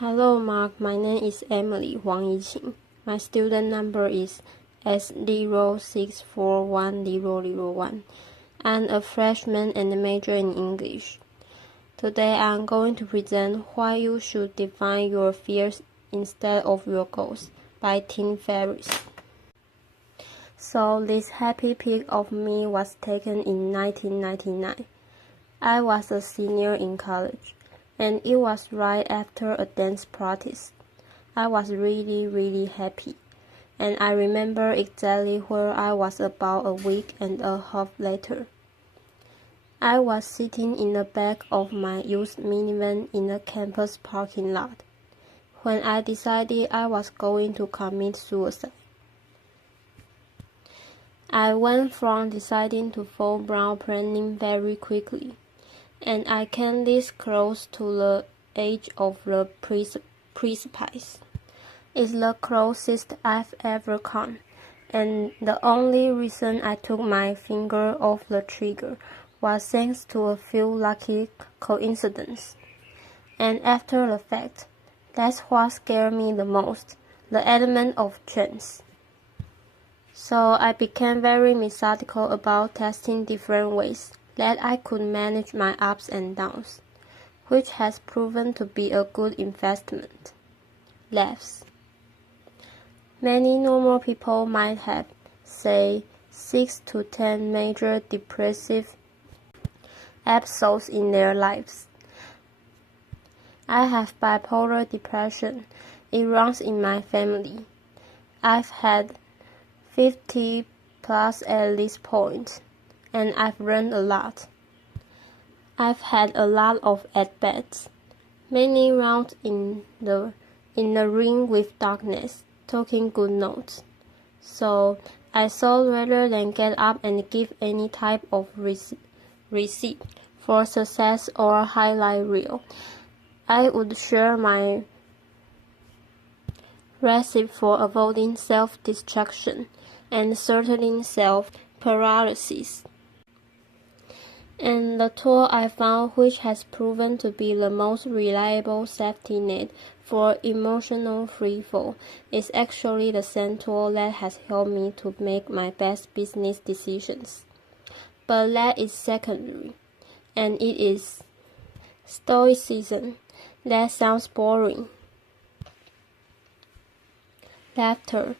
Hello Mark, my name is Emily Wang Yiqing. My student number is S06410001. I'm a freshman and major in English. Today I'm going to present Why You Should Define Your Fears Instead of Your Goals by Ferriss. So this happy pic of me was taken in 1999. I was a senior in college, and it was right after a dance practice. I was really happy, and I remember exactly where I was about a week and a half later. I was sitting in the back of my used minivan in the campus parking lot when I decided I was going to commit suicide. I went from deciding to full-blown planning very quickly, and I came this close to the edge of the precipice. It's the closest I've ever come, and the only reason I took my finger off the trigger was thanks to a few lucky coincidences. And after the fact, that's what scared me the most, the element of chance. So I became very methodical about testing different ways that I could manage my ups and downs, which has proven to be a good investment. Laughs. Many normal people might have, say, 6 to 10 major depressive episodes in their lives. I have bipolar depression. It runs in my family. I've had 50 plus at this point, and I've learned a lot. I've had a lot of at-bats, many rounds in the ring with darkness, talking good notes. So I thought rather than get up and give any type of receipt for success or highlight reel, I would share my recipe for avoiding self-destruction and certain self-paralysis. And the tool I found, which has proven to be the most reliable safety net for emotional freefall, is actually the same tool that has helped me to make my best business decisions. But that is secondary, and it is stoicism. That sounds boring. Laughter.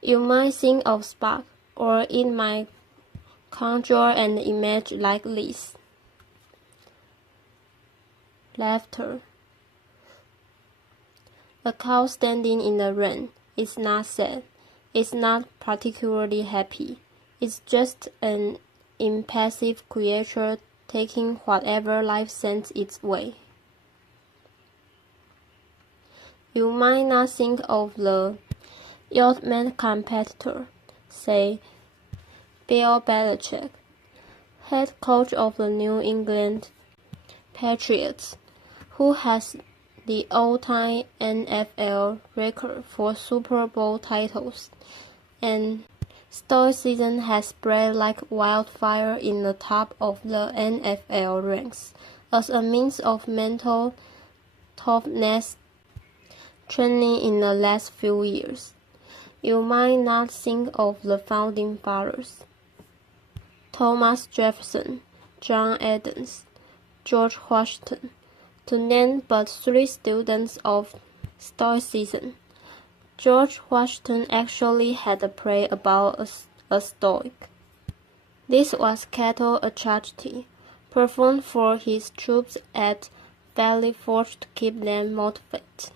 You might think of spark, or it might conjure an image like this. Laughter. A cow standing in the rain is not sad. It's not particularly happy. It's just an impassive creature taking whatever life sends its way. You might not think of the ultimate competitor, say Bill Belichick, head coach of the New England Patriots, who has the all-time NFL record for Super Bowl titles, and stoicism has spread like wildfire in the top of the NFL ranks as a means of mental toughness training in the last few years. You might not think of the founding fathers, Thomas Jefferson, John Adams, George Washington, to name but 3 students of Stoicism. George Washington actually had a play about a Stoic. This was cattle atrocity, performed for his troops at Valley Forge to keep them motivated.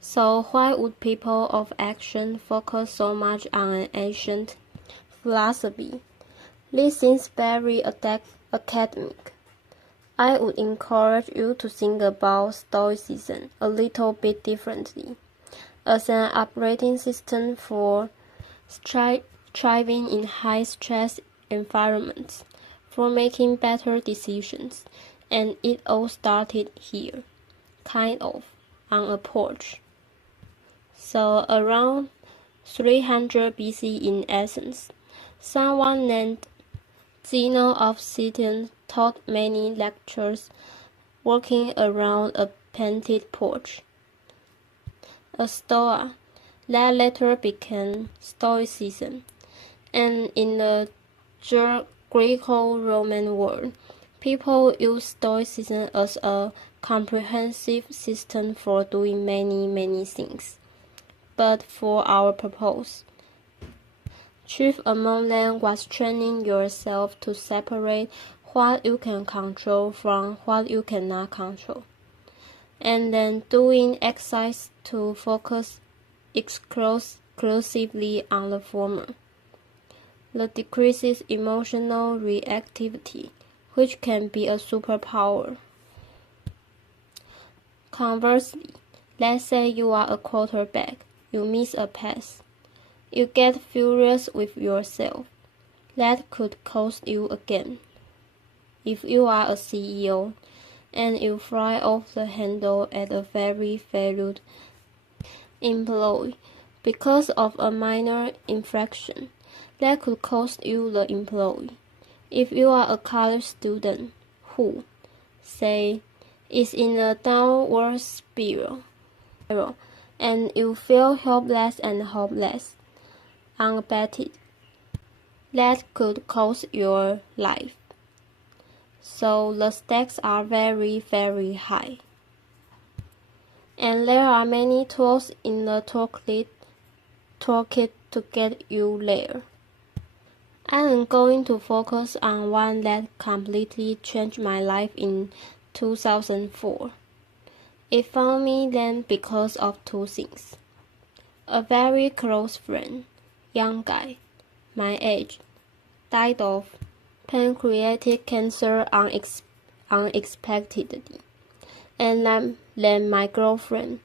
So why would people of action focus so much on an ancient philosophy? This seems very academic. I would encourage you to think about Stoicism a little bit differently, as an operating system for thriving in high-stress environments, for making better decisions, and it all started here, kind of, on a porch. So around 300 BC in Athens, someone named Zeno of Citium taught many lectures walking around a painted porch. A Stoa that later became Stoicism, and in the Greco-Roman world, people use Stoicism as a comprehensive system for doing many things. But for our purpose, chief among them was training yourself to separate what you can control from what you cannot control, and then doing exercise to focus exclusively on the former. That decreases emotional reactivity, which can be a superpower. Conversely, let's say you are a quarterback, you miss a pass. You get furious with yourself. That could cost you a game. If you are a CEO, and you fly off the handle at a very valued employee because of a minor infraction, that could cost you the employee. If you are a college student who, say, is in a downward spiral, and you feel helpless and hopeless, unabated, that could cost your life. So the stakes are very high. And there are many tools in the toolkit to get you there. I am going to focus on one that completely changed my life in 2004. It found me then because of two things. A very close friend, young guy, my age, died of pancreatic cancer unexpectedly. And then my girlfriend,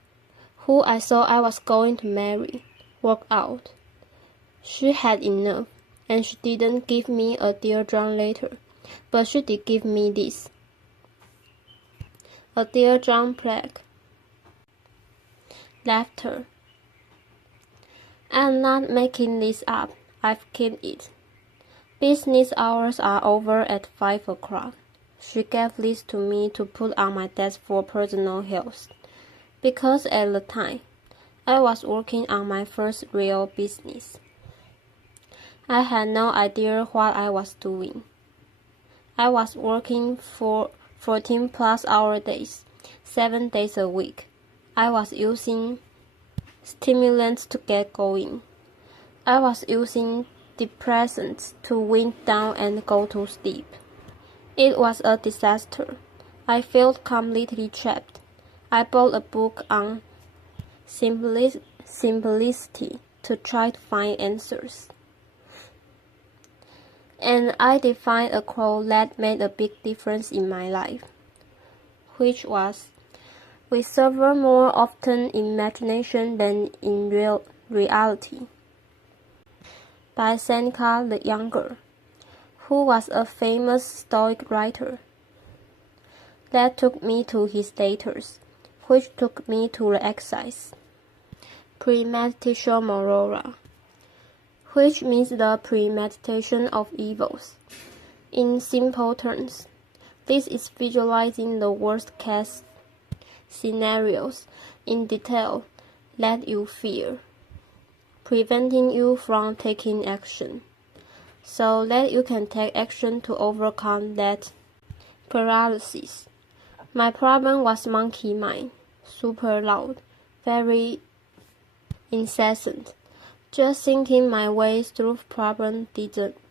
who I thought I was going to marry, walked out. She had enough, and she didn't give me a teardrop letter, but she did give me this. A teardrop plaque. Laughter. I'm not making this up. I've kept it. Business hours are over at 5 o'clock. She gave this to me to put on my desk for personal health, because at the time, I was working on my first real business. I had no idea what I was doing. I was working for 14-plus-hour days, 7 days a week. I was using stimulants to get going. I was using depressants to wind down and go to sleep. It was a disaster. I felt completely trapped. I bought a book on simplicity to try to find answers. And I defined a quote that made a big difference in my life, which was, "We suffer more often in imagination than in reality," by Seneca the Younger, who was a famous Stoic writer. That took me to his letters, which took me to the exercise. Premeditatio morora, which means the premeditation of evils. In simple terms, this is visualizing the worst-case scenarios in detail that you fear, preventing you from taking action, so that you can take action to overcome that paralysis. My problem was monkey mind, super loud, very incessant. Just thinking my way through problem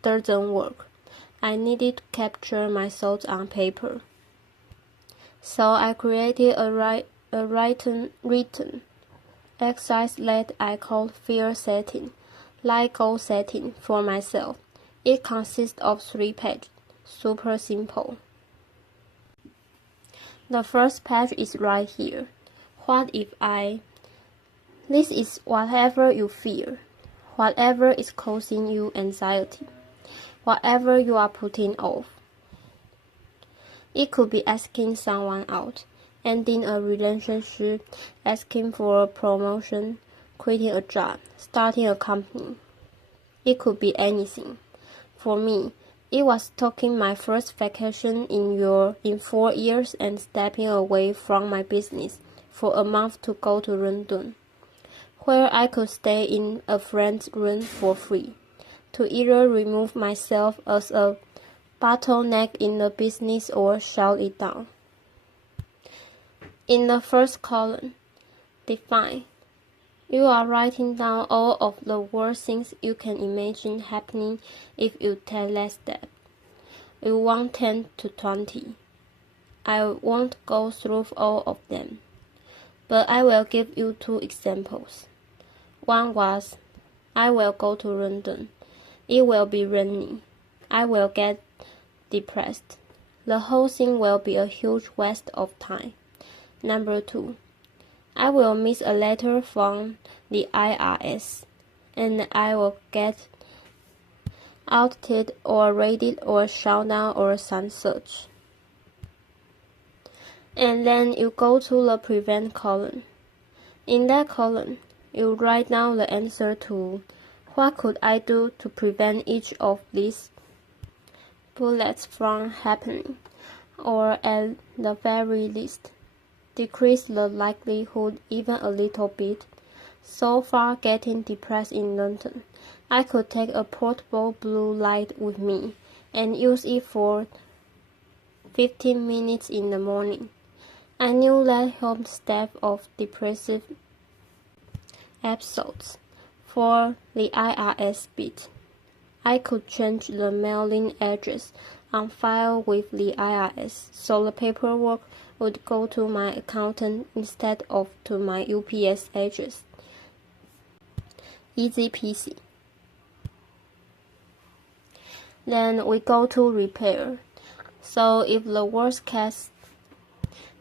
doesn't work. I needed to capture my thoughts on paper. So I created a written exercise that I called fear setting, like goal setting, for myself. It consists of 3 pages, super simple. The first page is right here. What if I? This is whatever you fear, whatever is causing you anxiety, whatever you are putting off. It could be asking someone out, ending a relationship, asking for a promotion, quitting a job, starting a company. It could be anything. For me, It was taking my first vacation in 4 years and stepping away from my business for a month to go to London, where I could stay in a friend's room for free, to either remove myself as a bottleneck in the business or shut it down. In the first column, define. You are writing down all of the worst things you can imagine happening if you take that step. You want 10 to 20. I won't go through all of them, but I will give you 2 examples. One was, I will go to London. It will be rainy. I will get depressed. The whole thing will be a huge waste of time. Number 2, I will miss a letter from the IRS, and I will get audited or raided or shut down or some such. And then you go to the prevent column. In that column, you write down the answer to what could I do to prevent each of these bullets from happening, or at the very least, decrease the likelihood even a little bit. So far, getting depressed in London, I could take a portable blue light with me and use it for 15 minutes in the morning. I knew that helped stave off depressive episodes. For the IRS bit, I could change the mailing address on file with the IRS, so the paperwork would go to my accountant instead of to my UPS address. Easy peasy. Then we go to repair. So if the worst case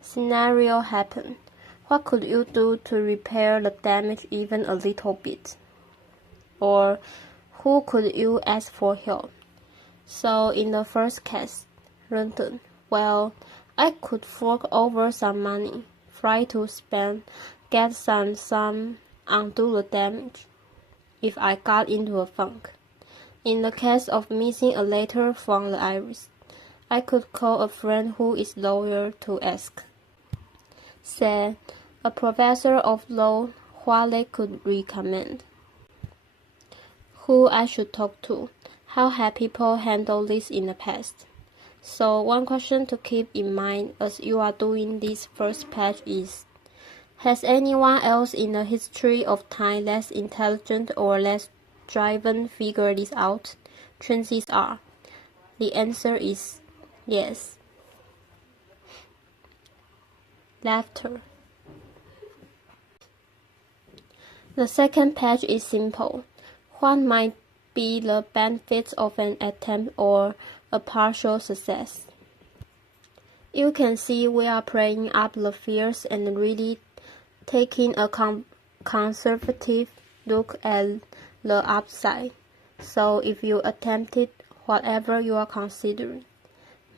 scenario happened, what could you do to repair the damage even a little bit? Or who could you ask for help? So in the first case, London, well, I could fork over some money, try to spend, get some, undo the damage, if I got into a funk. In the case of missing a letter from the IRS, I could call a friend who is lawyer to ask, say, a professor of law what they could recommend, who I should talk to, how have people handled this in the past. So one question to keep in mind as you are doing this first page is, has anyone else in the history of time less intelligent or less driven figured this out? Chances are, the answer is yes. Laughter. The second page is simple. What might be the benefits of an attempt or a partial success? You can see we are playing up the fears and really taking a conservative look at the upside. So if you attempted whatever you are considering,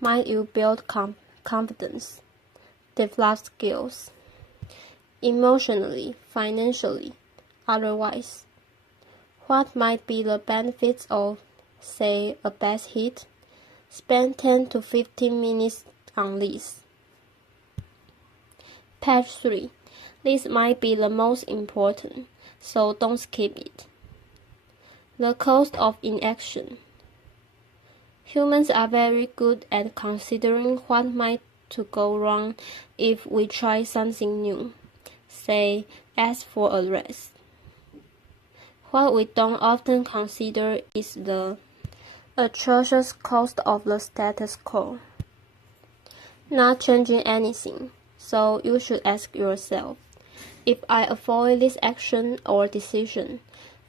might you build confidence, develop skills, emotionally, financially, otherwise? What might be the benefits of, say, a best hit? Spend 10 to 15 minutes on this. Page 3. This might be the most important, so don't skip it. The cost of inaction. Humans are very good at considering what might to go wrong if we try something new, say, ask for a raise. What we don't often consider is the atrocious cost of the status quo. Not changing anything, so you should ask yourself, if I avoid this action or decision,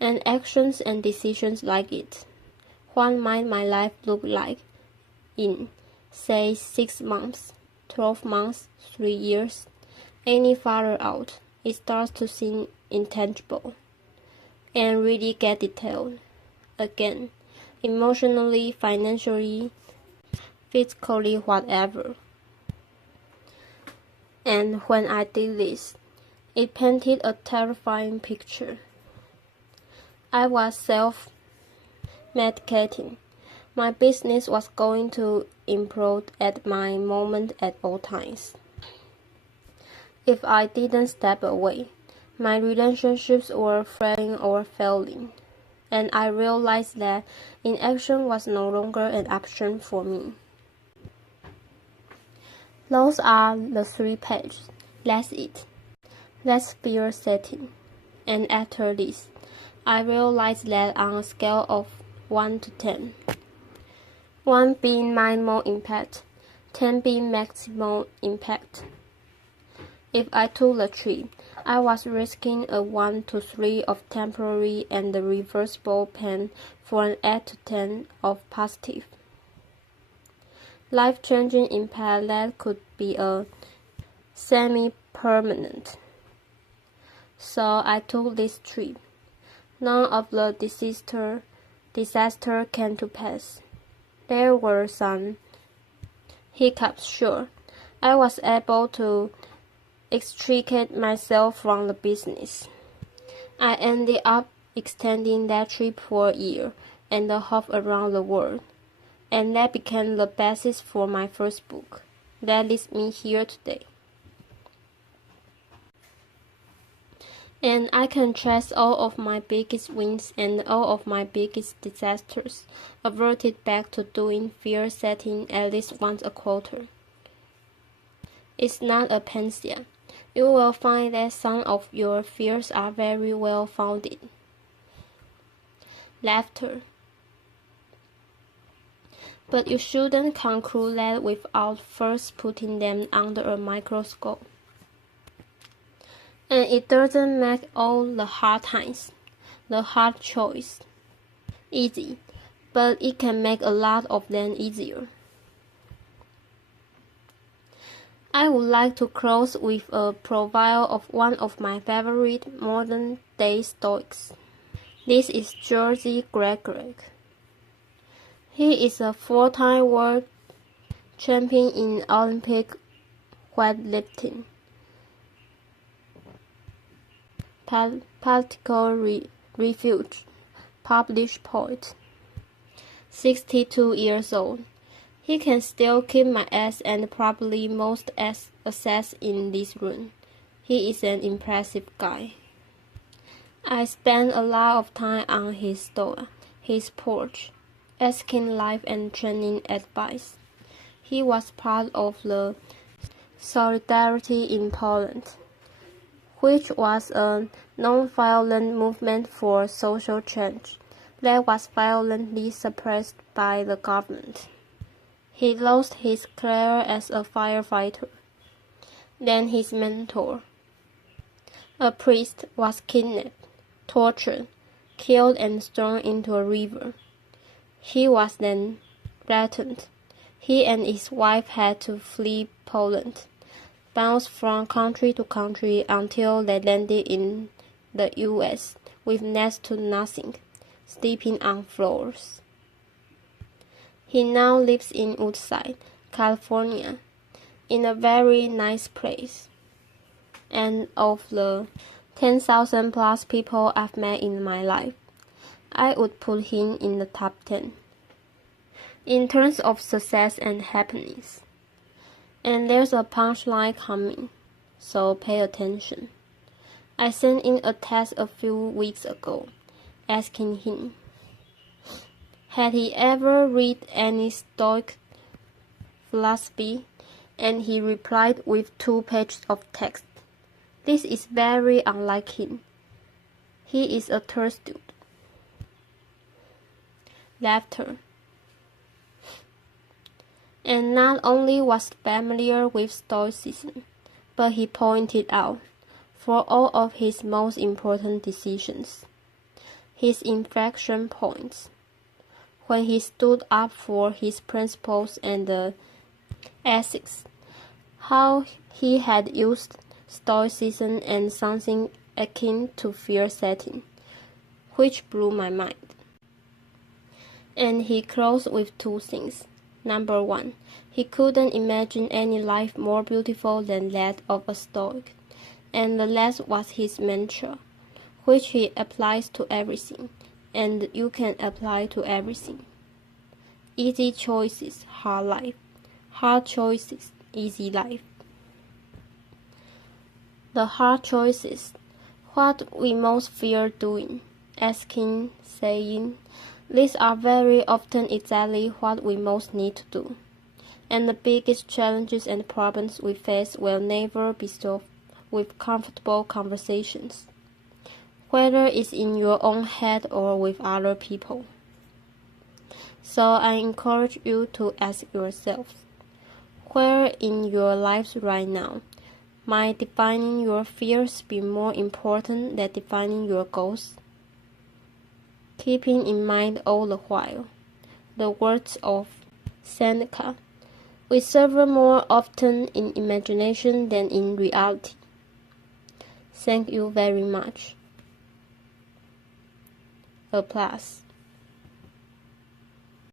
and actions and decisions like it, what might my life look like in, say, 6 months, 12 months, 3 years, any farther out? It starts to seem intangible and really get detailed. Again, emotionally, financially, physically, whatever. And when I did this, it painted a terrifying picture. I was self-medicating My business was going to implode at my moment at all times. If I didn't step away, my relationships were fraying or failing, and I realized that inaction was no longer an option for me. Those are the 3 pages. That's it. That's fear setting. And after this, I realized that on a scale of 1 to 10, 1 being minimal impact, 10 being maximal impact. If I took the 3, I was risking a 1 to 3 of temporary and reversible pain for an 8 to 10 of positive, life-changing impact that could be a semi-permanent. So I took this trip. None of the disaster came to pass. There were some hiccups, sure. I was able to extricate myself from the business. I ended up extending that trip for a year and a half around the world, and that became the basis for my first book. That leads me here today. And I can trace all of my biggest wins and all of my biggest disasters averted back to doing fear setting at least once a quarter. It's not a panacea. You will find that some of your fears are very well founded. Laughter. But you shouldn't conclude that without first putting them under a microscope. And it doesn't make all the hard times, the hard choice, easy, but it can make a lot of them easier. I would like to close with a profile of one of my favorite modern-day Stoics. This is George Gregory. He is a 4-time world champion in Olympic weightlifting, political refuge, published poet, 62 years old. He can still kick my ass and probably most asses in this room. He is an impressive guy. I spent a lot of time on his store, his porch, asking life and training advice. He was part of the Solidarity in Poland, which was a non-violent movement for social change that was violently suppressed by the government. He lost his career as a firefighter. Then his mentor, a priest, was kidnapped, tortured, killed and thrown into a river. He was then threatened. He and his wife had to flee Poland, bounce from country to country until they landed in the U.S. with next to nothing, sleeping on floors. He now lives in Woodside, California, in a very nice place. And of the 10,000 plus people I've met in my life, I would put him in the top 10 in terms of success and happiness. And there's a punchline coming, so pay attention. I sent in a text a few weeks ago, asking him, had he ever read any Stoic philosophy, and he replied with 2 pages of text. This is very unlike him. He is a thirsty. Laughter. And not only was familiar with Stoicism, but he pointed out, for all of his most important decisions, his inflection points, when he stood up for his principles and the ethics, how he had used Stoicism and something akin to fear setting, which blew my mind. And he closed with 2 things. Number 1, he couldn't imagine any life more beautiful than that of a Stoic, and the last was his mantra, which he applies to everything, and you can apply to everything. Easy choices, hard life. Hard choices, easy life. The hard choices. What we most fear doing, asking, saying, these are very often exactly what we most need to do. And the biggest challenges and problems we face will never be solved with comfortable conversations, whether it's in your own head or with other people. So I encourage you to ask yourself, where in your lives right now might defining your fears be more important than defining your goals? Keeping in mind all the while the words of Seneca, we suffer more often in imagination than in reality. Thank you very much. Applause.